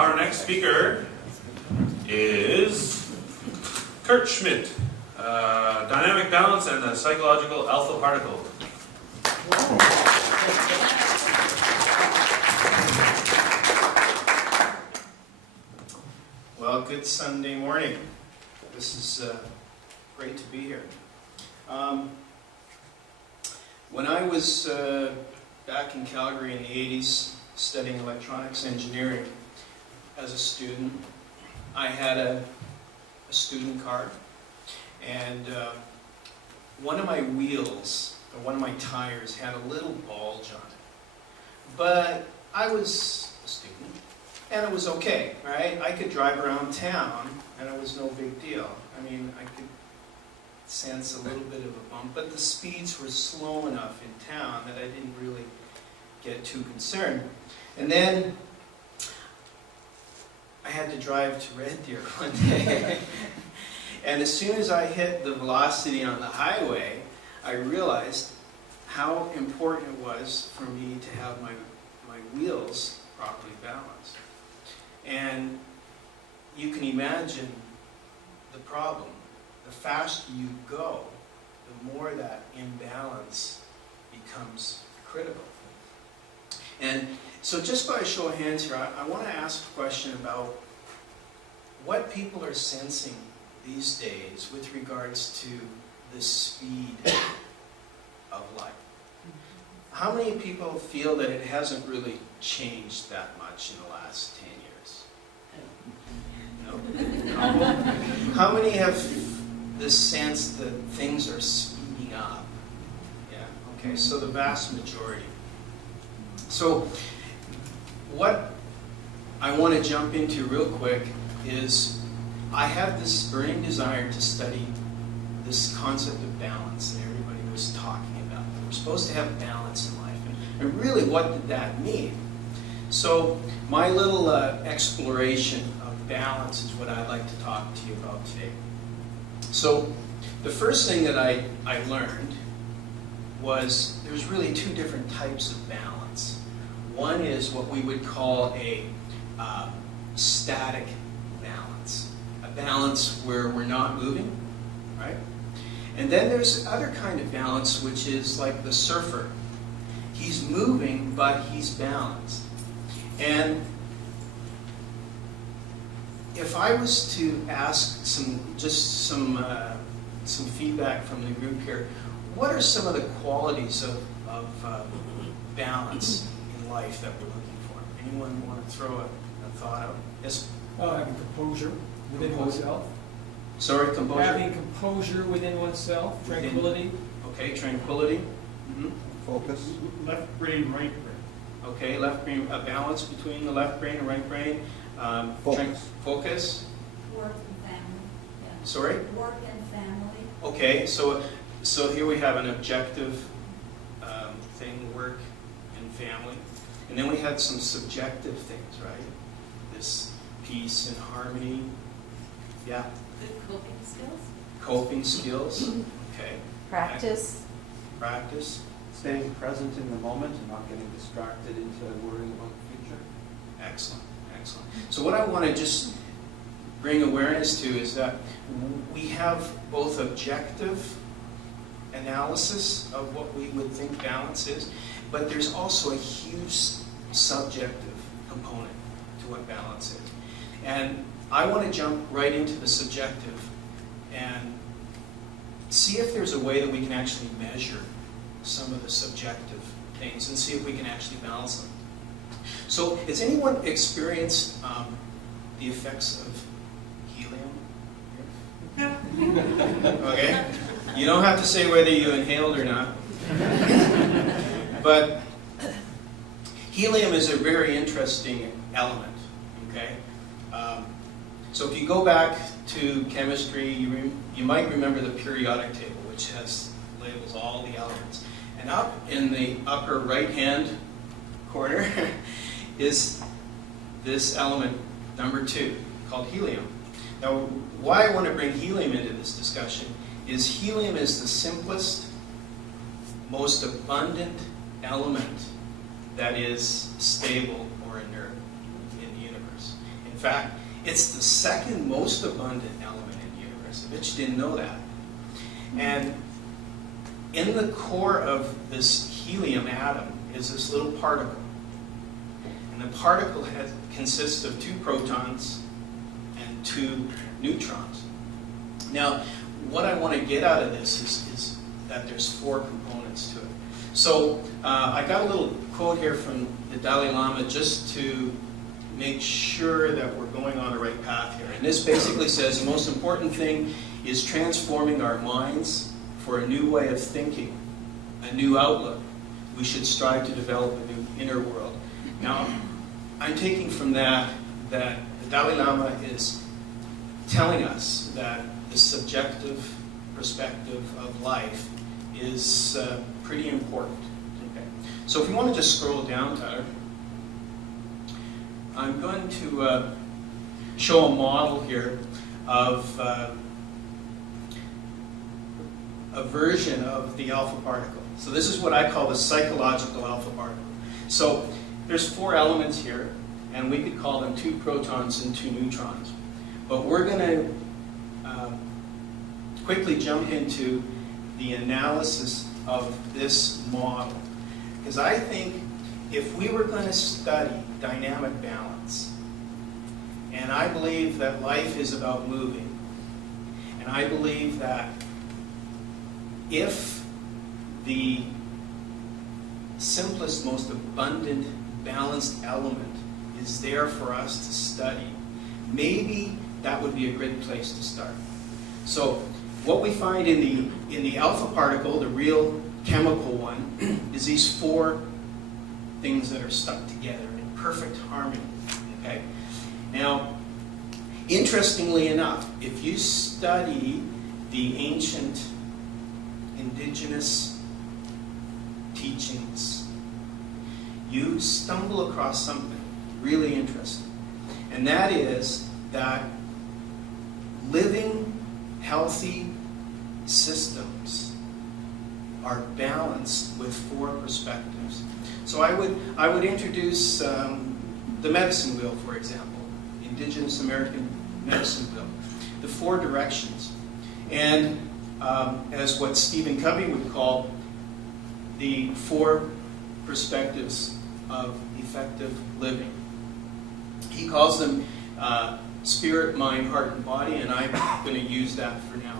Our next speaker is Kurt Schmidt, Dynamic Balance and the Psychological Alpha Particle. Well, good Sunday morning. This is great to be here. When I was back in Calgary in the 80s studying electronics engineering as a student, I had a student car, and one of my wheels, or one of my tires, had a little bulge on it. But I was a student, and it was okay, right? I could drive around town, and it was no big deal. I mean, I could sense a little bit of a bump, but the speeds were slow enough in town that I didn't really get too concerned. And then I had to drive to Red Deer one day. And as soon as I hit the velocity on the highway, I realized how important it was for me to have my wheels properly balanced. And you can imagine the problem. The faster you go, the more that imbalance becomes critical. And so just by a show of hands here, I want to ask a question about what people are sensing these days with regards to the speed of life. How many people feel that it hasn't really changed that much in the last 10 years? No? How many have this sense that things are speeding up? Yeah, okay, so the vast majority. So what I want to jump into real quick is I have this burning desire to study this concept of balance that everybody was talking about. We're supposed to have balance in life. And really, what did that mean? So my little exploration of balance is what I'd like to talk to you about today. So the first thing that I learned was there's really two different types of balance. One is what we would call a static balance. A balance where we're not moving, right? And then there's other kind of balance, which is like the surfer. He's moving, but he's balanced. And if I was to ask some feedback from the group here, what are some of the qualities of balance in life that we're looking for? Anyone want to throw a thought out? Yes? Having composure within oneself. Sorry, composure? Having composure within oneself, tranquility. Okay, tranquility. Mm-hmm. Focus. Left brain, right brain. Okay, left brain, a balance between the left brain and right brain. Focus. Focus. Work and family. Yeah. Sorry? Work and family. Okay, so here we have an objective thing, work and family. And then we had some subjective things, right? This peace and harmony. Yeah. Good coping skills. Coping skills. Okay. Practice. Practice. Staying present in the moment and not getting distracted into worrying about the future. Excellent, excellent. So what I want to just bring awareness to is that we have both objective analysis of what we would think balance is, but there's also a huge subjective component to what balance is. And I want to jump right into the subjective and see if there's a way that we can actually measure some of the subjective things and see if we can actually balance them. So, has anyone experienced the effects of helium? Okay. You don't have to say whether you inhaled or not. But helium is a very interesting element. Okay. So if you go back to chemistry, you might remember the periodic table, which has labels all the elements. And up in the upper right-hand corner is this element, number 2, called helium. Now, why I want to bring helium into this discussion is helium is the simplest, most abundant element that is stable or inert in the universe. fact, it's the second most abundant element in the universe. I bet you didn't know that. And in the core of this helium atom is this little particle. And the particle consists of 2 protons and 2 neutrons. Now, what I want to get out of this is that there's 4 components to it. So I got a little quote here from the Dalai Lama just to make sure that we're going on the right path here. And this basically says the most important thing is transforming our minds for a new way of thinking, a new outlook. We should strive to develop a new inner world. Now, I'm taking from that the Dalai Lama is telling us that the subjective perspective of life is pretty important. Okay. So if you want to just scroll down, Tyler, I'm going to show a model here of a version of the alpha particle. So this is what I call the psychological alpha particle. So there's 4 elements here, and we could call them 2 protons and 2 neutrons. But we're going to quickly jump into the analysis of this model. Because I think if we were going to study dynamic balance, and I believe that life is about moving, and I believe that if the simplest, most abundant, balanced element is there for us to study, maybe that would be a great place to start. So what we find in the alpha particle, the real chemical one, is these 4 things that are stuck together in perfect harmony. Okay? Now, interestingly enough, if you study the ancient indigenous teachings, you stumble across something really interesting. And that is that living healthy systems are balanced with 4 perspectives. So I would introduce the medicine wheel, for example, Indigenous American medicine wheel, the 4 directions, and as what Stephen Covey would call the 4 perspectives of effective living. He calls them spirit, mind, heart, and body, and I'm going to use that for now.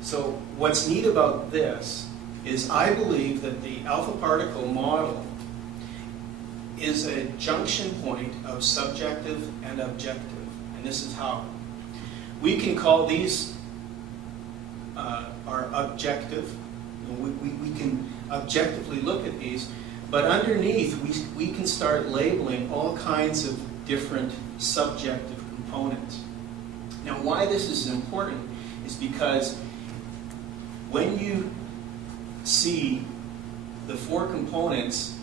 So what's neat about this is I believe that the alpha particle model is a junction point of subjective and objective. And this is how. We can call these our objective. We can objectively look at these, but underneath we can start labeling all kinds of different subjective components. Now, why this is important is because when you see the 4 components,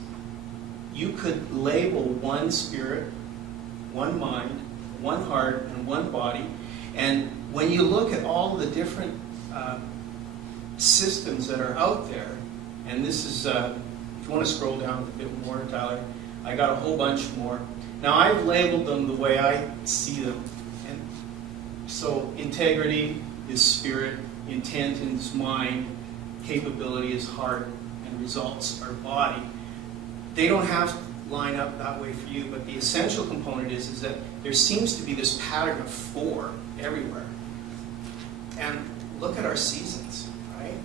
you could label 1 spirit, 1 mind, 1 heart, and 1 body. And when you look at all the different systems that are out there, and this is, if you want to scroll down a bit more, Tyler, I got a whole bunch more. Now, I've labeled them the way I see them. And so integrity is spirit, intent is mind, capability is heart, and results are body. They don't have to line up that way for you, but the essential component is that there seems to be this pattern of 4 everywhere. And look at our seasons, right?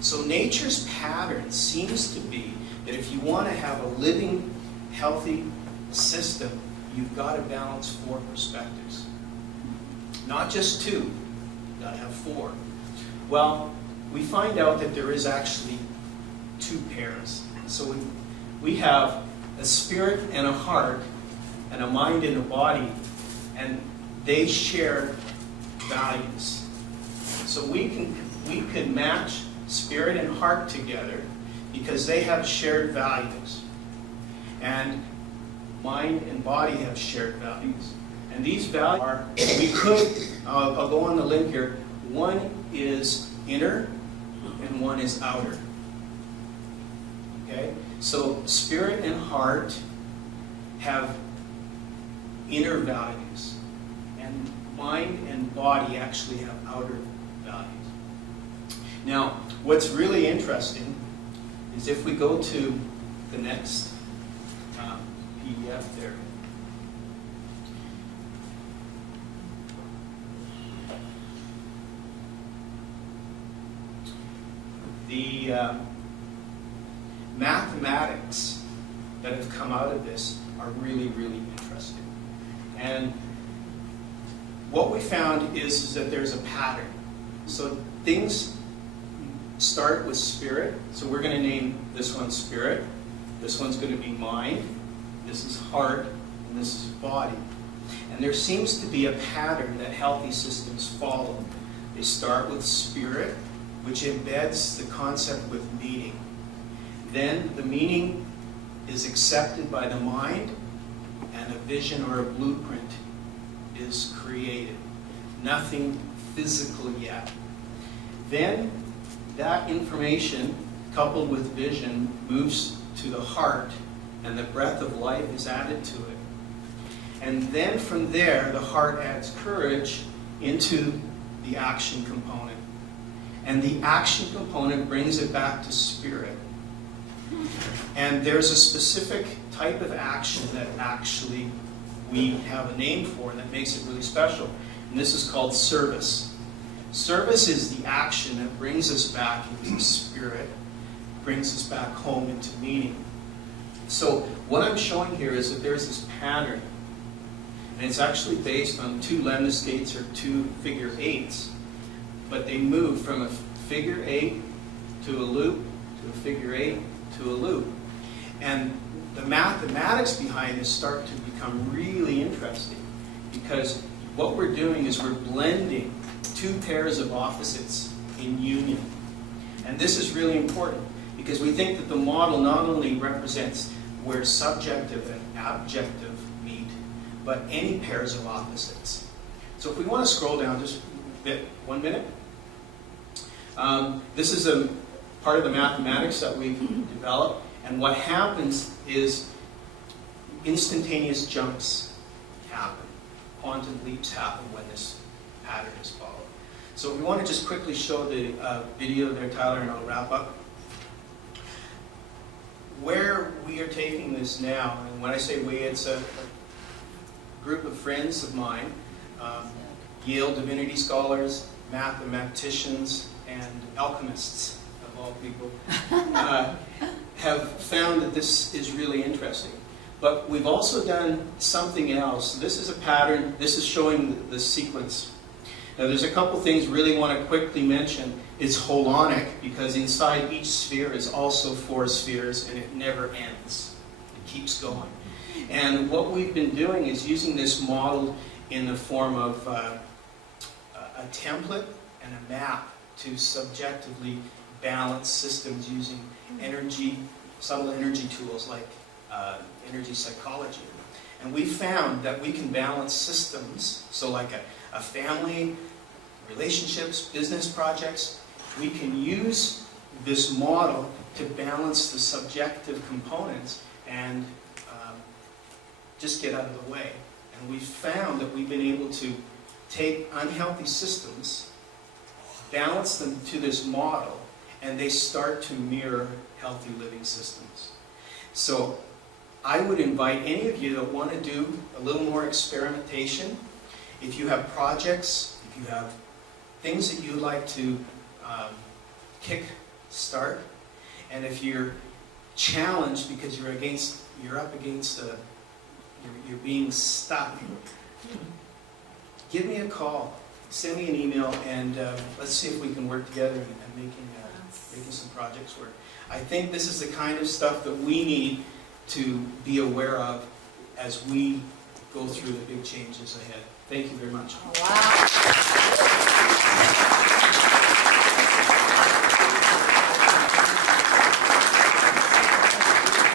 So nature's pattern seems to be that if you want to have a living, healthy system, you've got to balance 4 perspectives. Not just 2, you've got to have 4. Well, we find out that there is actually 2 pairs. So we have a spirit and a heart, and a mind and a body, and they share values. So we can match spirit and heart together because they have shared values. And mind and body have shared values. And these values are, I'll go on the limb here, one is inner and one is outer. Okay? So spirit and heart have inner values. and mind and body actually have outer values. Now, what's really interesting is if we go to the next PDF there. The mathematics that have come out of this are really, really interesting. And what we found is that there's a pattern. So things start with spirit. So we're going to name this one spirit. This one's going to be mind. This is heart. And this is body. And there seems to be a pattern that healthy systems follow. They start with spirit, which embeds the concept with meaning. Then the meaning is accepted by the mind, and a vision or a blueprint is created. Nothing physical yet. Then that information, coupled with vision, moves to the heart, and the breath of life is added to it. And then from there, the heart adds courage into the action component. And the action component brings it back to spirit. And there's a specific type of action that actually we have a name for that makes it really special. And this is called service. Service is the action that brings us back into spirit, brings us back home into meaning. So what I'm showing here is that there's this pattern. And it's actually based on 2 lambda skates or 2 figure 8s. But they move from a figure 8 to a loop, to a figure 8, to a loop. And the mathematics behind this start to become really interesting, because what we're doing is we're blending 2 pairs of opposites in union. And this is really important, because we think that the model not only represents where subjective and objective meet, but any pairs of opposites. So if we want to scroll down just a bit, 1 minute. This is a part of the mathematics that we've developed, and what happens is instantaneous jumps happen. Quantum leaps happen when this pattern is followed. So we want to just quickly show the video there, Tyler, and I'll wrap up. Where we are taking this now, and when I say we, it's a group of friends of mine, Yale divinity scholars, mathematicians, and alchemists, of all people, have found that this is really interesting. But we've also done something else. This is a pattern. This is showing the sequence. Now there's a couple things really want to quickly mention. It's holonic, because inside each sphere is also 4 spheres, and it never ends. It keeps going. And what we've been doing is using this model in the form of a template and a map to subjectively balance systems using subtle energy tools like energy psychology. And we found that we can balance systems, so like a family, relationships, business projects, we can use this model to balance the subjective components and just get out of the way. And we found that we've been able to take unhealthy systems, balance them to this model, and they start to mirror healthy living systems. So I would invite any of you that want to do a little more experimentation. If you have projects, if you have things that you'd like to kick-start, and if you're challenged because you're up against you're being stuck, give me a call, send me an email, and let's see if we can work together and making some projects work. I think this is the kind of stuff that we need to be aware of as we go through the big changes ahead. Thank you very much. Wow.